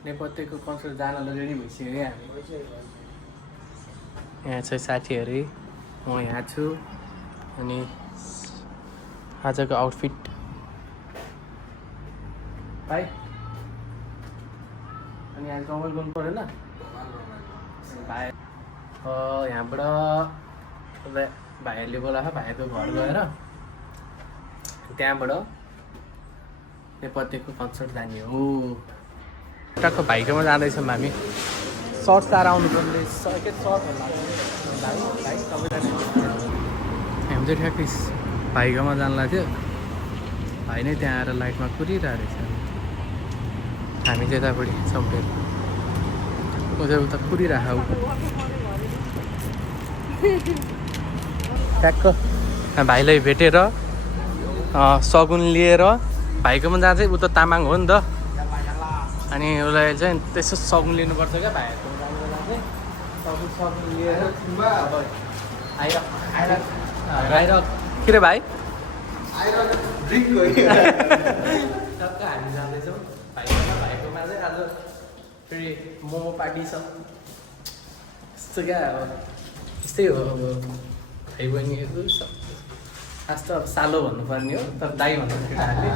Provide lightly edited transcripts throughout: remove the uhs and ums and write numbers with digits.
नेपथ्यको concert जानलाई ready भइसक्यो क्या हामी। यहाँ छ साथीहरू, म यहाँ छु। अनि आजको आउटफिट भाइ, अनि आज रमाइलो गर्नु परेन भाइ। यहाँबाट भाइहरूले बोलाएको, भाइको घर गएर त्यहाँबाट नेपथ्यको कन्सर्ट जाने हो। टक्क भाइकोमा जाँदैछौँ हामी। सर्ट लाएर आउनुपर्ने के सर्टहरू लाग्छ भाइ सबैजना। हामी चाहिँ ठ्याक्कै भाइकोमा जानु लाग्थ्यो। भाइ नै त्यहाँ आएर लाइटमा कुरिरहेको रहेछ। हामी चाहिँ यतापट्टि सबैहरू उता उता कुरिरहेको। ट्याक्क भाइलाई भेटेर सगुन लिएर भाइकोमा जाँदा चाहिँ उता तामाङ हो नि त। अनि उसलाई चाहिँ त्यसो सगुन लिनुपर्छ क्या भाइहरूको जाने बेला चाहिँ। सगुन लिएर आएर के रे भाइ टक्क हामी जाँदैछौँ भाइकोमा चाहिँ। आज फेरि मोमो पार्टी छ यस्तो क्या। अब यस्तै हो अब भाइ बहिनीहरू खास त अब सालो भन्नुपर्ने हो, तर दाइ भन्नु केटाहरूले।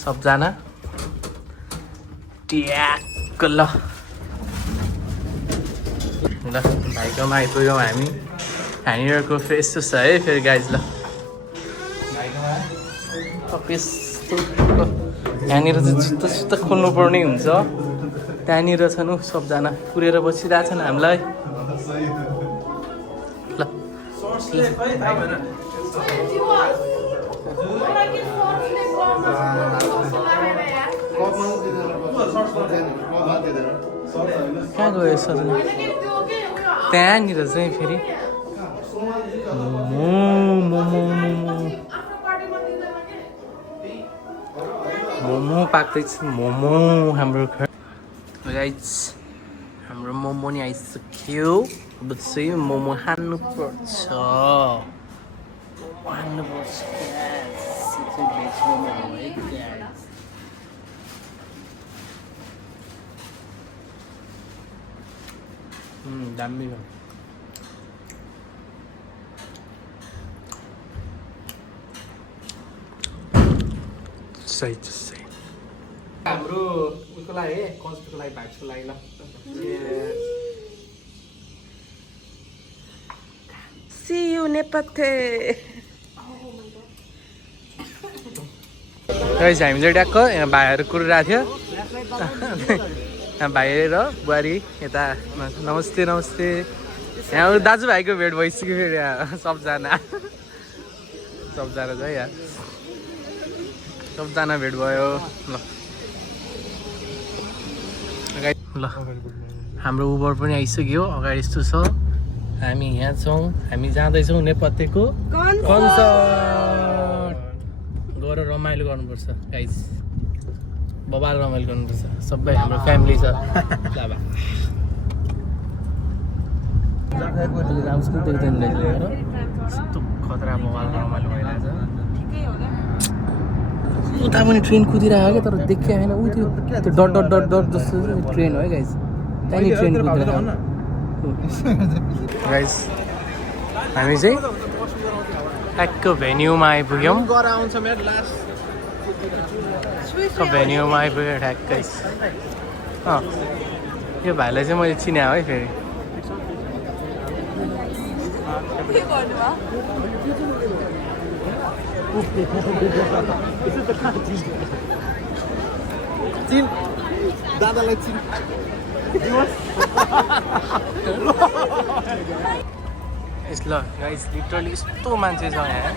सबजना ट्याक्क ल भाइकोमा आइपुग्यौँ हामी। यहाँनिरको फ्रेस छ है फेरि गाइज। ल भाइकोमा यस्तो यहाँनिर चाहिँ जुत्ता सुत्ता खोल्नु पर्ने हुन्छ। त्यहाँनिर छन् सबजना पुरेर बसिरहेको छन् हामीलाई। ल कहाँ गयो सर? त्यहाँनिर चाहिँ फेरि मोमो पाक्दैछ। मोमो हाम्रो गाइज, हाम्रो मोमो नि आइसक्यो। अब चाहिँ मोमो हान्नुपर्छ। भेज मोमो हो है गाइज। दामी हो। सही छ सही। हाम्रो उयोको लागि कन्सर्टको लागि भाइको लागि ल। See you नेपथ्य। गाइस हामी चाहिँ ट्याक्क यहाँ भाइहरू कुरिरहेको थियो। यहाँ भाइ र बुहारी यता नमस्ते नमस्ते। यहाँ दाजुभाइको भेट भइसक्यो फेरि यहाँ सबजना छ यहाँ। सबजना भेट भयो। ल हाम्रो उबर पनि आइसक्यो। अगाडि यस्तो छ, हामी यहाँ छौँ। हामी जाँदैछौँ नेपथ्यको कन्सर्ट। गएर रमाइलो गर्नुपर्छ गाइस, बबाल रमाइलो गर्नुपर्छ। सबै हाम्रो फ्यामिली छ। देख्दैन यस्तो खतरा बबाल रमाइलो भइरहेछ। उता पनि ट्रेन कुदिरहेको क्या, तर देखियो होइन। ऊ त्यो डट डट डट डट जस्तो ट्रेन हो है गाइस। त्यहाँ नि ट्रेन कुदिरहेको गाइस। हामी चाहिँ ट्याक्क भेन्यूमा आइपुग्यौँ। भेन्यूमा आइपुग्यो ठ्याक्कै। यो भाइलाई चाहिँ मैले चिने है फेरि। दादालाई चिन ल गाइस, लिटरली यस्तो मान्छे छ यहाँ।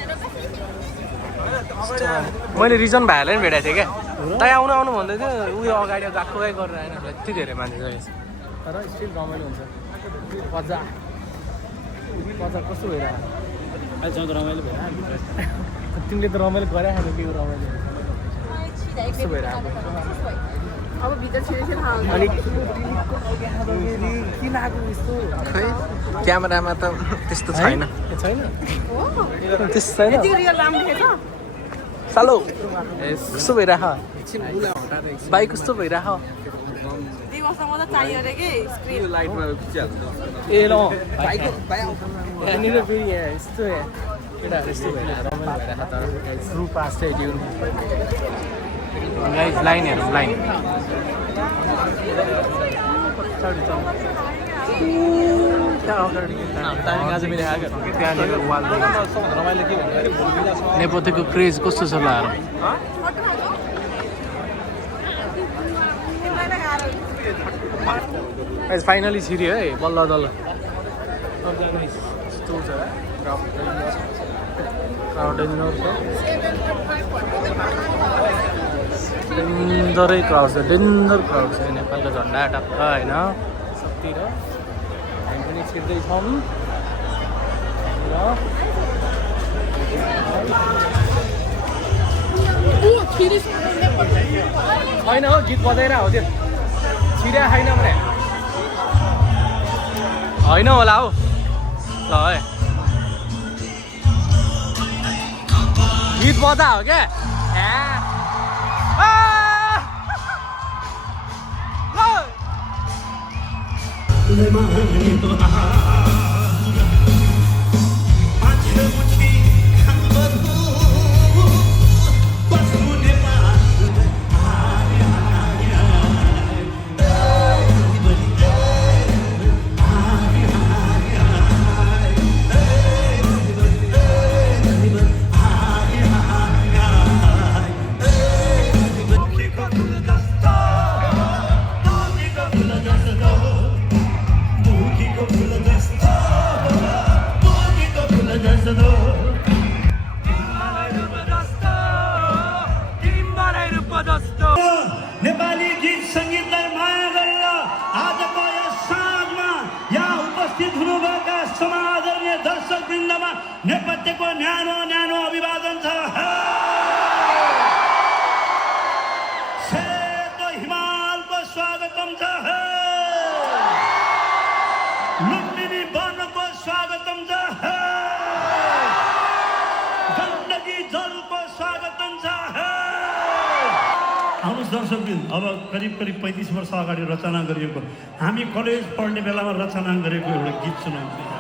मैले रिजन भाइहरूलाई पनि भेटाएको थिएँ क्या। तै आउनु आउनु भन्दै थियो। उयो अगाडि गएको गरेर आएन। यति धेरै मान्छे छ यहाँ, तर स्टिल रमाइलो हुन्छ। मजा कस्तो भइरहेको अहिलेसम्म त रमाइलो भइरहेको। तिमीले त रमाइलो गराइहाल्यो के रमाइलो कस्तो भइरहेको। अब भित्र छिरेपछि थाहा हुन्छ। अनि किन आएको यस्तो? खै क्यामेरामा त त्यस्तो छैन। छैन त्यस्तो छैन। सालो कस्तो भइरह भाइ कस्तो भइरह दिवसमा त चाहियो अरे कि स्क्रिन ए ल यहाँनिर फेरि यहाँ यस्तो केटाहरू यस्तो भइरहेको रमाइलो भइरहेको तर थ्रु पास चाहिँ ड्युन गाइज लाइन हेरौँ लाइन त्यहाँनिर वाल नेपथ्यको क्रेज कस्तो छ लाएर फाइनली छिर्यो है बल्ल बल्ल यस्तो छ डेन्जरै क्राउड छ डेन्जर क्राउड छ नेपालको झन्डा टक्क होइन सबतिर हामी पनि छिर्दैछौँ होइन हो गीत बजाएर हो त्यो छिर्या छैन भने होइन होला हौ ल है गीत बजा हो क्या नेपाली गीत सङ्गीतलाई माया गरेर आजको यस साँझमा यहाँ उपस्थित हुनुभएका समादरणीय दर्शकवृन्दमा नेपथ्यको न्यानो न्यानो अभिवादन छ सेतो हिमालको स्वागतम छ लुम्बिनी वनको स्वागतम छ गण्डकी जलको स्वागतम छ आउनुहोस् दर्शकवृन्द अब करिब 35 वर्ष अगाडि रचना गरिएको हामी कलेज पढ्ने बेलामा रचना गरेको एउटा गीत सुनाउँछु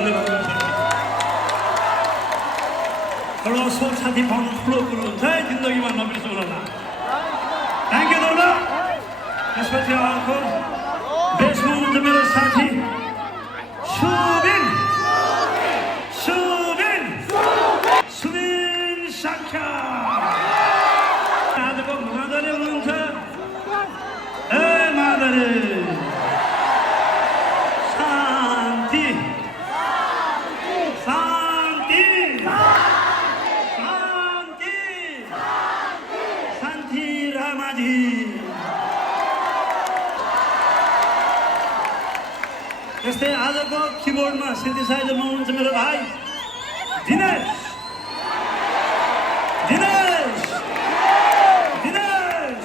धन्यवाद गर्छु एउटा सोच साथी पाउनु ठुलो कुरो हुन्छ है जिन्दगीमा नबिर्सौँ होला थ्याङ्क यू दाउला त्यसपछि अर्को बेसमा हुनुहुन्छ मेरो साथी सुबिन सुबिन सुबिन साख्या आजको मादरी हुनुहुन्छ ए मादरी शान्ति शान्ति शान्ति शान्ति रामाजी यस्तै आजको किबोर्डमा सिन्थिसाइजरमा हुनुहुन्छ मेरो भाइ दिनेश दिनेश दिनेश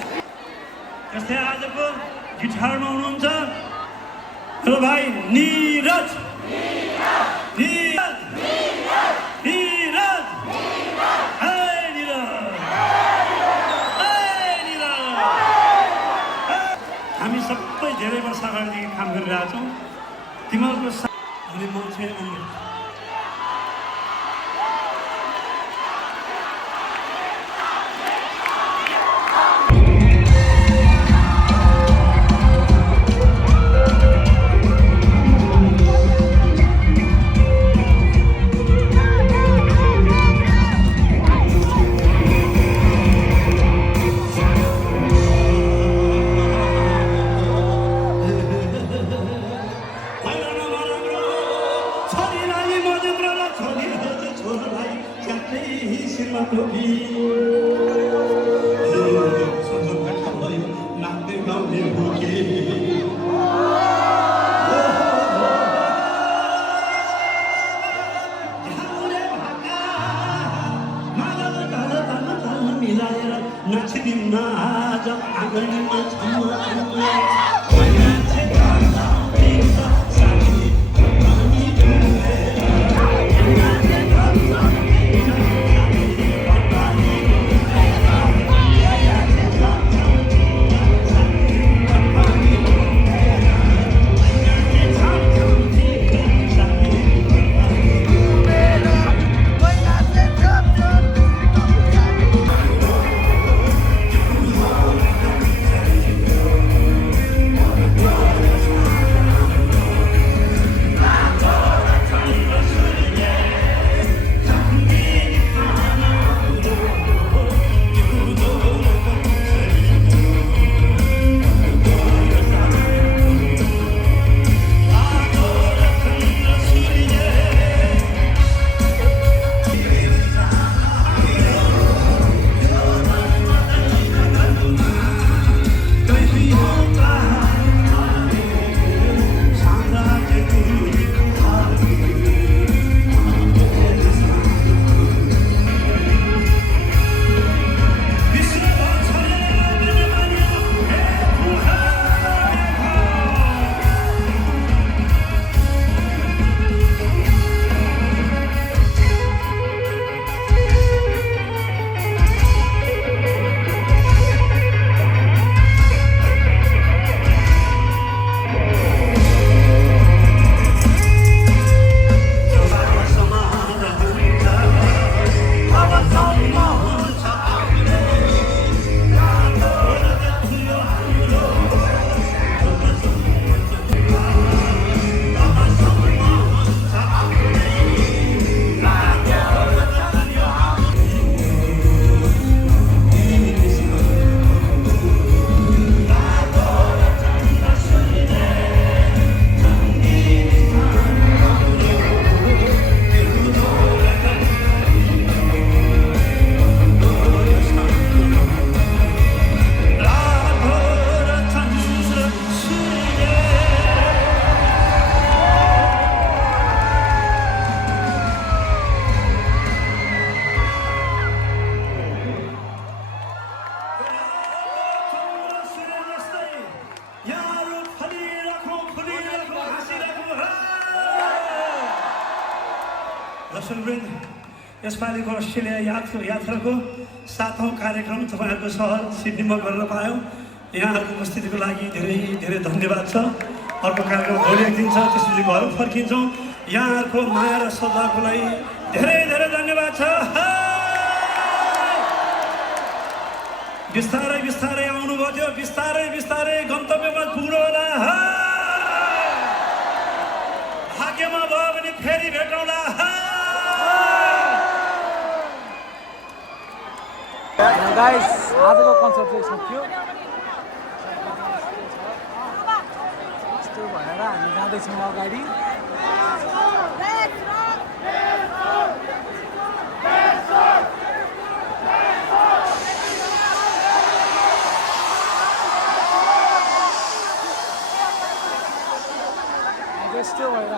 यस्तै आजको गिटारमा हुनुहुन्छ मेरो भाइ निरज निरज निरज हे निरज हे निरज हामी सबै धेरै वर्ष अगाडिदेखि काम गरिरहेका छौँ तिमीहरूको अनि म चाहिँ अमृत दर्शकवृन्द यसपालिको अस्ट्रेलिया यात्राको 7औं कार्यक्रम तपाईँहरूको सहर सिडनीमा गर्न पायौँ। यहाँहरूको उपस्थितिको लागि धेरै धेरै धन्यवाद छ। अर्को कार्यक्रम भोलि एक दिन छ, त्यसपछि घर फर्किन्छौँ। यहाँहरूको माया र श्रद्धाको लागि धेरै धेरै धन्यवाद छ। बिस्तारै बिस्तारै आउनुभयो थियो, बिस्तारै बिस्तारै गन्तव्यमा पुग्नु होला। भाग्यमा भयो भने फेरि भेटौँला। गाइस आजको कन्सर्ट चाहिँ सक्यो। यस्तो भएर हामी जाँदैछौँ अगाडि। यस्तो भएर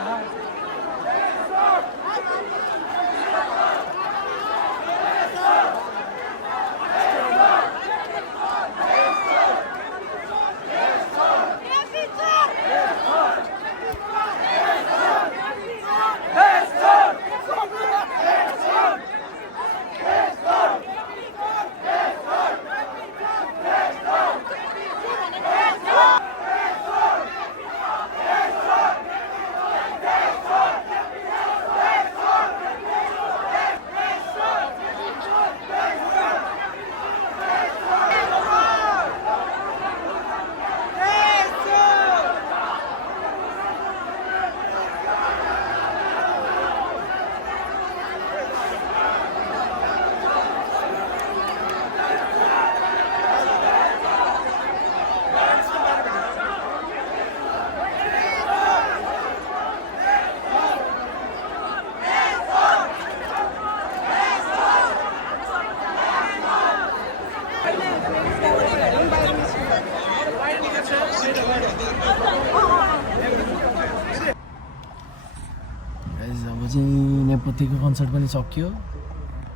अब चाहिँ नेपथीको कन्सर्ट पनि सकियो।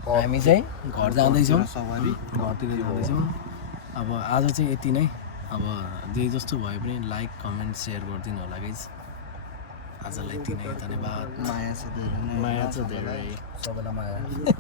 हामी चाहिँ घर जाँदैछौँ, घरतिर जाँदैछौँ। अब आज चाहिँ यति नै। अब जे जस्तो भए पनि लाइक कमेन्ट सेयर गरिदिनु होला गाइज। आजलाई यति नै, धन्यवाद। माया छ धेरै, सबैलाई माया।